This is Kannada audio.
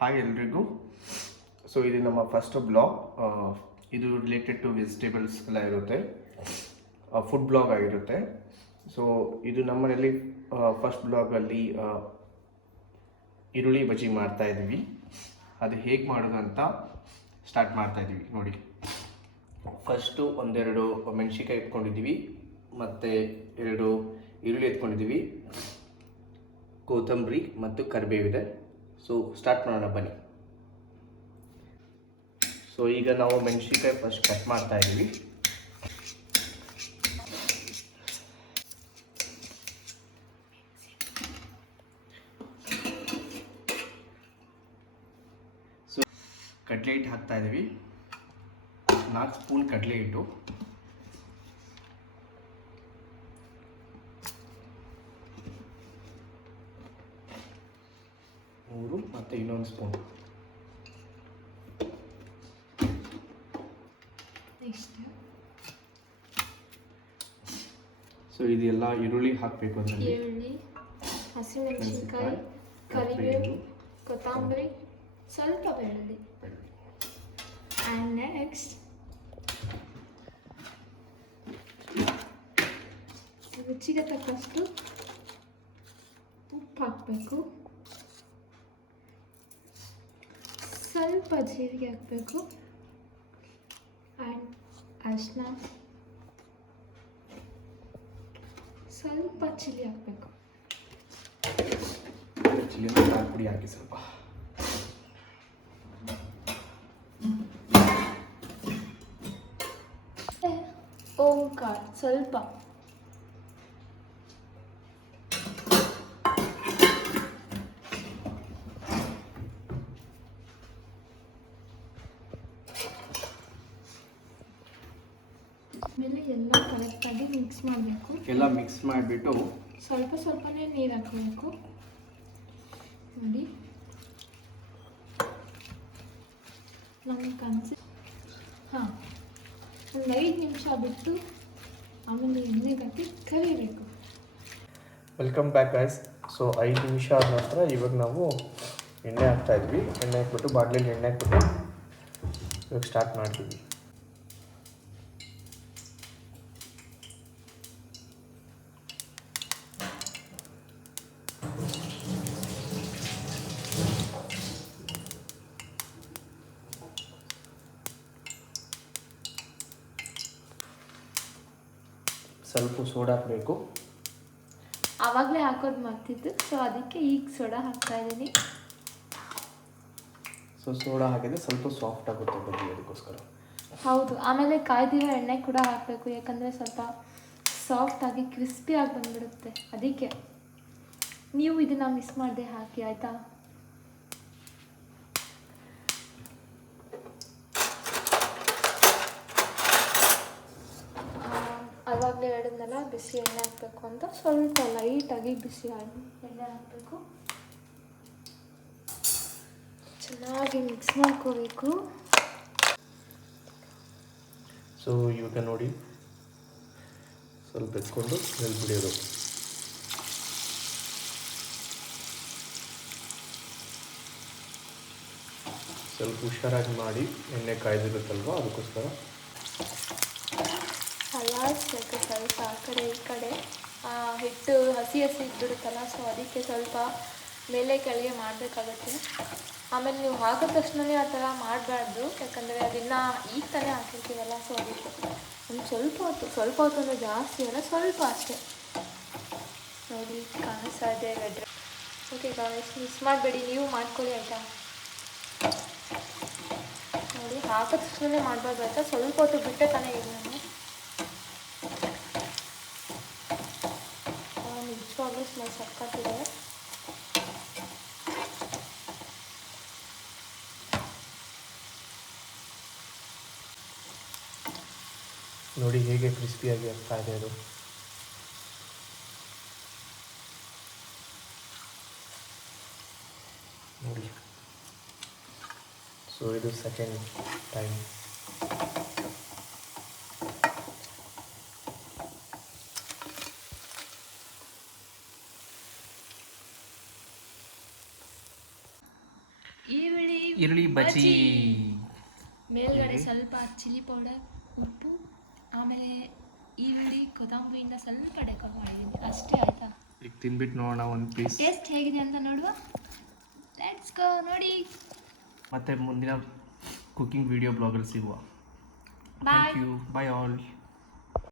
ಹಾಯ್ ಎಲ್ರಿಗೂ. ಸೊ ಇದು ನಮ್ಮ ಫಸ್ಟ್ ಬ್ಲಾಗ್. ಇದು ರಿಲೇಟೆಡ್ ಟು ವೆಜಿಟೇಬಲ್ಸ್ ಎಲ್ಲ ಇರುತ್ತೆ, ಫುಡ್ ಬ್ಲಾಗ್ ಆಗಿರುತ್ತೆ. ಸೊ ಇದು ನಮ್ಮನೇಲಿ ಫಸ್ಟ್ ಬ್ಲಾಗಲ್ಲಿ ಈರುಳ್ಳಿ ಬಜ್ಜಿ ಮಾಡ್ತಾ ಇದ್ದೀವಿ. ಅದು ಹೇಗೆ ಮಾಡೋದು ಅಂತ ಸ್ಟಾರ್ಟ್ ಮಾಡ್ತಾ ಇದ್ದೀವಿ ನೋಡಿ. ಫಸ್ಟು ಒಂದೆರಡು ಮೆಣಸಿನ್ಕಾಯಿ ಎತ್ಕೊಂಡಿದ್ದೀವಿ, ಮತ್ತು 2 ಈರುಳ್ಳಿ ಎತ್ಕೊಂಡಿದ್ದೀವಿ, ಕೊತ್ತಂಬರಿ ಮತ್ತು ಕರಿಬೇವಿದೆ. ಸೊ ಸ್ಟಾರ್ಟ್ ಮಾಡೋಣ ಬನ್ನಿ. ಸೊ ಈಗ ನಾವು ಮೆಣಸಿನ್ಕಾಯಿ ಫಸ್ಟ್ ಕಟ್ ಮಾಡ್ತಾ ಇದ್ದೀವಿ. ಸೊ ಕಡಲೆ ಹಿಟ್ಟು ಹಾಕ್ತಾ ಇದ್ದೀವಿ, 4 ಸ್ಪೂನ್ ಕಡಲೆ ಹಿಟ್ಟು. ಮತ್ತು ಇನ್ನೊಂದು ಸ್ಪೂನ್. ಸೊ ಇದೆಲ್ಲ ಈರುಳ್ಳಿ ಹಾಕಬೇಕು. ಅದರಲ್ಲಿ ಈರುಳ್ಳಿ, ಹಸಿಮೆಣಸಿನಕಾಯಿ, ಕರಿಬೇವು, ಕೊತ್ತಂಬರಿ, ಸ್ವಲ್ಪ ಬೆಳ್ಳುಳ್ಳಿ. ಆ್ಯಂಡ್ ನೆಕ್ಸ್ಟ್ ರುಚಿಗೆ ತಕ್ಕಷ್ಟು ಉಪ್ಪು ಹಾಕಬೇಕು, ಸ್ವಲ್ಪ ಜೀರಿಗೆ ಹಾಕಬೇಕು, ಆ್ಯಂಡ್ ಅರಿಶಿನ, ಸ್ವಲ್ಪ ಚಿಲ್ಲಿ ಹಾಕಬೇಕು. ಚಿಲ್ಲಿನ ಖಾರ ಪುಡಿ ಹಾಕಿ ಸ್ವಲ್ಪ. ಓಂಕಾರ್ ಸ್ವಲ್ಪ. ಆಮೇಲೆ ಎಲ್ಲ ಕರೆಕ್ಟಾಗಿ ಮಿಕ್ಸ್ ಮಾಡಬೇಕು. ಎಲ್ಲ ಮಿಕ್ಸ್ ಮಾಡಿಬಿಟ್ಟು ಸ್ವಲ್ಪ ಸ್ವಲ್ಪನೇ ನೀರು ಹಾಕಬೇಕು ನೋಡಿ. ನಮಗೆ ಹಾಂ, ಒಂದು 5 ನಿಮಿಷ ಬಿಟ್ಟು ಆಮೇಲೆ ಎಣ್ಣೆಗೆ ಹಾಕಿ ಕರಿಬೇಕು. Welcome back guys. ಸೊ 5 ನಿಮಿಷ ಆದ ನಂತರ ಇವಾಗ ನಾವು ಎಣ್ಣೆ ಹಾಕ್ತಾಯಿದ್ವಿ. ಎಣ್ಣೆ ಹಾಕ್ಬಿಟ್ಟು ಬಾಟ್ಲಿಗೆ ಎಣ್ಣೆ ಹಾಕ್ಬಿಟ್ಟು ಇವಾಗ ಸ್ಟಾರ್ಟ್ ಮಾಡ್ತೀವಿ. ಸ್ವಲ್ಪ ಸೋಡಾ ಹಾಕಬೇಕು. ಆವಾಗಲೇ ಹಾಕೋದು ಮರ್ತಿತ್ತು, ಸೊ ಅದಕ್ಕೆ ಈಗ ಸೋಡಾ ಹಾಕ್ತಾ ಇದ್ದೀನಿ. ಸೊ ಸೋಡಾ ಹಾಕಿದರೆ ಸ್ವಲ್ಪ ಸಾಫ್ಟ್ ಆಗುತ್ತೆ ಬಜ್ಜಿ, ಅದಕ್ಕೋಸ್ಕರ. ಹೌದು, ಆಮೇಲೆ ಕಾಯ್ದಿರೋ ಎಣ್ಣೆ ಕೂಡ ಹಾಕಬೇಕು, ಯಾಕಂದರೆ ಸ್ವಲ್ಪ ಸಾಫ್ಟಾಗಿ ಕ್ರಿಸ್ಪಿಯಾಗಿ ಬಂದುಬಿಡುತ್ತೆ. ಅದಕ್ಕೆ ನೀವು ಇದನ್ನು ಮಿಸ್ ಮಾಡದೆ ಹಾಕಿ, ಆಯಿತಾ? ಆವಾಗಲೇ ಹೇಳಿದ್ನಲ್ಲ ಬಿಸಿ ಎಣ್ಣೆ ಹಾಕಬೇಕು ಅಂತ, ಸ್ವಲ್ಪ ಲೈಟಾಗಿ ಬಿಸಿ ಎಣ್ಣೆ ಹಾಕಬೇಕು. ಚೆನ್ನಾಗಿ ಮಿಕ್ಸ್ ಮಾಡ್ಕೋಬೇಕು. ಸೊ ಇವಾಗ ನೋಡಿ ಸ್ವಲ್ಪ ಎತ್ಕೊಂಡು ಬಿಡೋದು. ಸ್ವಲ್ಪ ಹುಷಾರಾಗಿ ಮಾಡಿ, ಎಣ್ಣೆ ಕಾಯ್ದಿರುತ್ತಲ್ವ, ಅದಕ್ಕೋಸ್ಕರ. ಅಲ್ಲಾಡಿಸ್ಬೇಕು ಸ್ವಲ್ಪ ಆ ಕಡೆ ಈ ಕಡೆ. ಹಿಟ್ಟು ಹಸಿ ಇದ್ಬಿಡುತ್ತಲ್ಲ, ಸೊ ಅದಕ್ಕೆ ಸ್ವಲ್ಪ ಮೇಲೆ ಕೆಳಗೆ ಮಾಡಬೇಕಾಗತ್ತೆ. ಆಮೇಲೆ ನೀವು ಹಾಕಿದ ತಕ್ಷಣವೇ ಆ ಥರ ಮಾಡಬಾರ್ದು, ಯಾಕಂದರೆ ಅದನ್ನು ಈಗ ತಾನೇ ಹಾಕಿರ್ತೀವಲ್ಲ, ಸೊ ಅದಕ್ಕೆ ಒಂದು ಸ್ವಲ್ಪ ಹೊತ್ತು ಅಂದರೆ ಜಾಸ್ತಿ ಅಲ್ಲ, ಸ್ವಲ್ಪ ಅಷ್ಟೇ. ನೋಡಿ ಕಾಣಿಸ್ತಾ ಇದೆ ರೆಡ್. ಓಕೆ ಗಾಯ್ಸ್, ಮಿಸ್ ಮಾಡಬೇಡಿ, ನೀವು ಮಾಡ್ಕೊಳ್ಳಿ ಆಯಿತಾ? ನೋಡಿ ಹಾಕಿದ ತಕ್ಷಣವೇ ಮಾಡಬಾರ್ದು ಆಯಿತಾ, ಸ್ವಲ್ಪ ಹೊತ್ತು ಬಿಟ್ಟೆ ತಾನೇ ಈಗ ನಾನು. ನಿಜವಾಗ್ಲೂ ಸ್ಮೆಲ್ ಸಕ್ಕತ್ತಿದೆ. ನೋಡಿ ಹೇಗೆ ಕ್ರಿಸ್ಪಿಯಾಗಿ ಆಗ್ತಾ ಇದೆ ಅದು. ನೋಡಿ, ಸೊ ಇದು ಸೆಕೆಂಡ್ ಟೈಮ್. ಈರುಳ್ಳಿ ಬಜ್ಜಿ. ಮೇಲ್ಗಡೆ ಸ್ವಲ್ಪ ಚಿಲ್ಲಿ ಪೌಡರ್, ಉಪ್ಪು, ಆಮೇಲೆ ಈರುಳ್ಳಿ ಕೊತ್ತಂಬರಿಯಿಂದ ಸ್ವಲ್ಪ ಡೆಕೋರ್ ಮಾಡಿದ್ದೀನಿ ಅಷ್ಟೇ. ಆಯಿತಾ, ಈಗ ತಿನ್ಬಿಟ್ಟು ನೋಡೋಣ ಒಂದು ಪೀಸ್. ಟೇಸ್ಟ್ ಹೇಗಿದೆ ಅಂತ ನೋಡುವ. Let's go. ನೋಡಿ, ಮತ್ತೆ ಮುಂದಿನ ಕುಕಿಂಗ್ ವಿಡಿಯೋ ಬ್ಲಾಗಲ್ಲಿ ಸಿಗುವ. Bye. Thank you. Bye all.